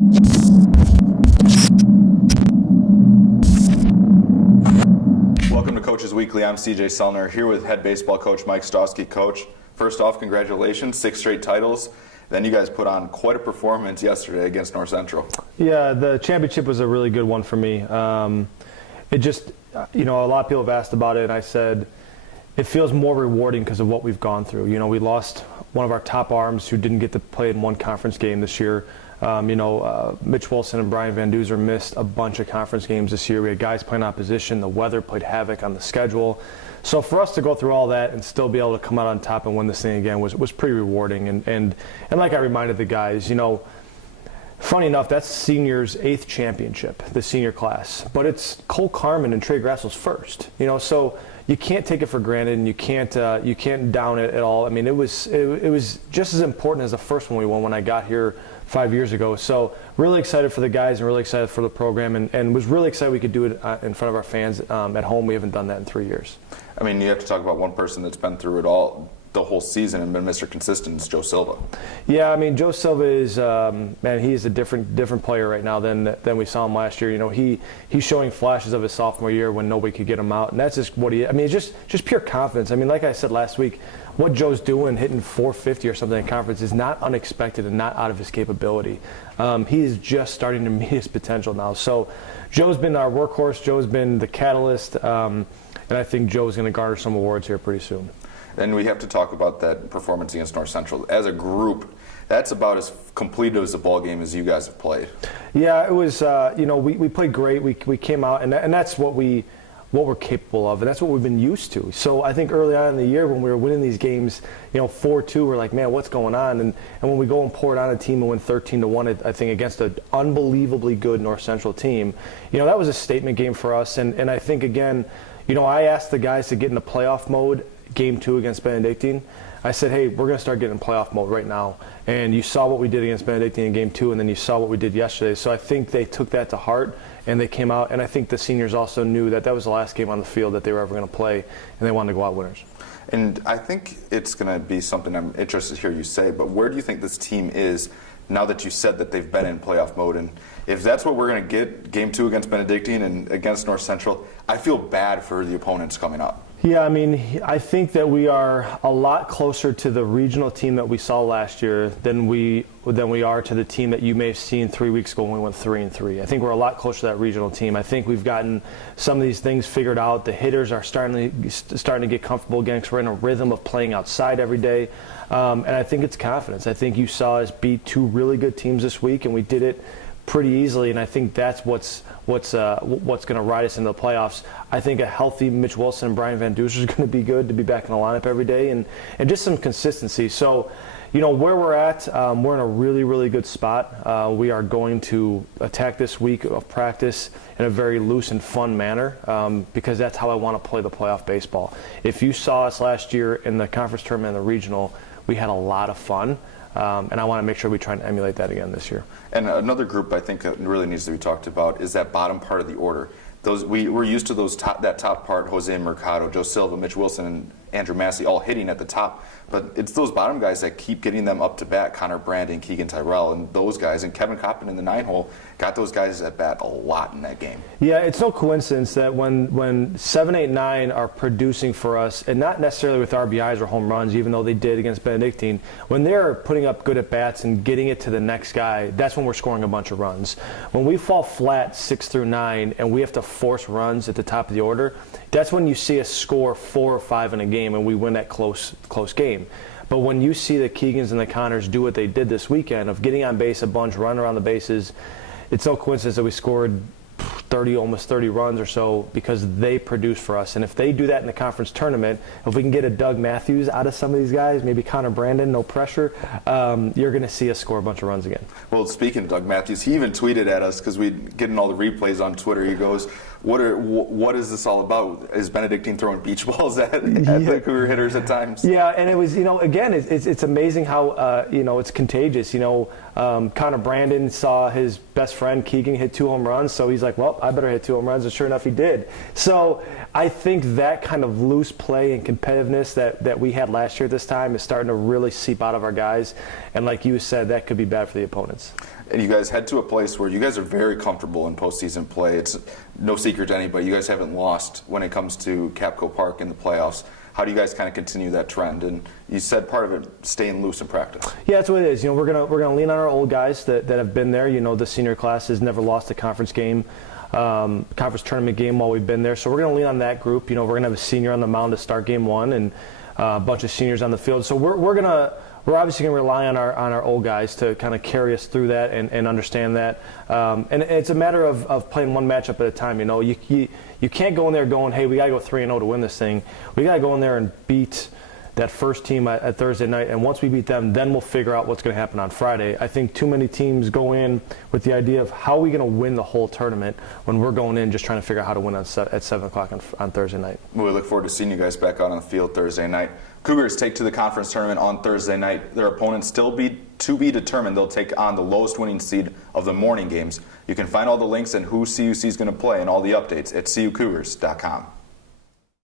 Welcome to Coaches Weekly. I'm CJ Selner here with head baseball coach Mike Stosky. Coach, first off, congratulations, 6 straight titles. Then you guys put on quite a performance yesterday against North Central. Yeah, the championship was a really good one for me. It just, a lot of people have asked about it, and I said it feels more rewarding because of what we've gone through. We lost one of our top arms who didn't get to play in one conference game this year. Mitch Wilson and Brian Van Duzer missed a bunch of conference games this year. We had guys playing opposition. The weather played havoc on the schedule. So for us to go through all that and still be able to come out on top and win this thing again was pretty rewarding. And like I reminded the guys, funny enough, that's seniors' 8th championship, the senior class. But it's Cole Carmen and Trey Grassel's first. So you can't take it for granted, and you can't down it at all. I mean, it was just as important as the first one we won when I got here 5 years ago. So really excited for the guys and really excited for the program, and was really excited we could do it in front of our fans at home. We haven't done that in 3 years. I mean, you have to talk about one person that's been through it all the whole season and been Mr. Consistent. Is Joe Silva. Yeah, I mean, Joe Silva is he is a different player right now than we saw him last year. He's showing flashes of his sophomore year when nobody could get him out, and that's just what he. I mean, it's just pure confidence. I mean, like I said last week, what Joe's doing, hitting 450 or something in conference, is not unexpected and not out of his capability. He is just starting to meet his potential now. So Joe's been our workhorse. Joe's been the catalyst, and I think Joe's going to garner some awards here pretty soon. And we have to talk about that performance against North Central. As a group, that's about as complete as a ball game as you guys have played. Yeah, it was. We played great. We came out, and that's what we're capable of, and that's what we've been used to. So I think early on in the year when we were winning these games, 4-2, we're like, man, what's going on? And when we go and pour it on a team and win 13-1, I think against an unbelievably good North Central team, that was a statement game for us. And I think again, I asked the guys to get into playoff mode. Game 2 against Benedictine, I said, hey, we're going to start getting in playoff mode right now. And you saw what we did against Benedictine in Game 2, and then you saw what we did yesterday. So I think they took that to heart, and they came out. And I think the seniors also knew that was the last game on the field that they were ever going to play, and they wanted to go out winners. And I think it's going to be something I'm interested to hear you say, but where do you think this team is now that you said that they've been in playoff mode? And if that's what we're going to get, Game 2 against Benedictine and against North Central, I feel bad for the opponents coming up. Yeah, I mean, I think that we are a lot closer to the regional team that we saw last year than we are to the team that you may have seen 3 weeks ago when we went 3-3. I think we're a lot closer to that regional team. I think we've gotten some of these things figured out. The hitters are starting to get comfortable again because we're in a rhythm of playing outside every day. And I think it's confidence. I think you saw us beat 2 really good teams this week, and we did it pretty easily, and I think that's what's going to ride us into the playoffs. I think a healthy Mitch Wilson and Brian Van Duzer is going to be good to be back in the lineup every day, and just some consistency. So, where we're at, we're in a really, really good spot. We are going to attack this week of practice in a very loose and fun manner because that's how I want to play the playoff baseball. If you saw us last year in the conference tournament and the regional, we had a lot of fun. And I want to make sure we try and emulate that again this year. And another group I think that really needs to be talked about is that bottom part of the order. We're used to that top part: Jose Mercado, Joe Silva, Mitch Wilson, and Andrew Massey all hitting at the top. But it's those bottom guys that keep getting them up to bat: Connor Brandon, Keegan Tyrell, and those guys. And Kevin Coppin in the 9-hole got those guys at bat a lot in that game. Yeah, it's no coincidence that when 7, 8, 9 are producing for us, and not necessarily with RBIs or home runs, even though they did against Benedictine, when they're putting up good at bats and getting it to the next guy, that's when we're scoring a bunch of runs. When we fall flat 6 through 9 and we have to force runs at the top of the order, that's when you see us score 4 or 5 in a game and we win that close game. But when you see the Keegans and the Connors do what they did this weekend of getting on base a bunch, running around the bases, it's no coincidence that we scored almost 30 runs or so because they produce for us. And if they do that in the conference tournament, if we can get a Doug Matthews out of some of these guys, maybe Connor Brandon, no pressure, you're going to see us score a bunch of runs again. Well, speaking of Doug Matthews, he even tweeted at us because we're getting all the replays on Twitter. He goes, what is this all about? Is Benedictine throwing beach balls at the Cougar hitters at times? Yeah, and it was, again, it's amazing how, it's contagious. Connor Brandon saw his best friend Keegan hit 2 home runs, so he's like, well, I better hit 2 home runs, and sure enough, he did. So I think that kind of loose play and competitiveness that we had last year at this time is starting to really seep out of our guys. And like you said, that could be bad for the opponents. And you guys head to a place where you guys are very comfortable in postseason play. It's no secret to anybody. You guys haven't lost when it comes to Capco Park in the playoffs. How do you guys kind of continue that trend? And you said part of it staying loose in practice. Yeah, that's what it is. We're gonna lean on our old guys that have been there. The senior class has never lost a conference game, conference tournament game while we've been there. So we're gonna lean on that group. We're gonna have a senior on the mound to start game 1 and a bunch of seniors on the field. So we're obviously going to rely on our old guys to kind of carry us through that and understand that. And it's a matter of playing one matchup at a time. You can't go in there going, hey, we got to go 3-0 to win this thing. We got to go in there and beat that first team at Thursday night. And once we beat them, then we'll figure out what's going to happen on Friday. I think too many teams go in with the idea of how are we going to win the whole tournament when we're going in just trying to figure out how to win at 7 o'clock on Thursday night. We look forward to seeing you guys back out on the field Thursday night. Cougars take to the conference tournament on Thursday night. Their opponents still to be determined. They'll take on the lowest winning seed of the morning games. You can find all the links and who CUC is going to play and all the updates at cucougars.com.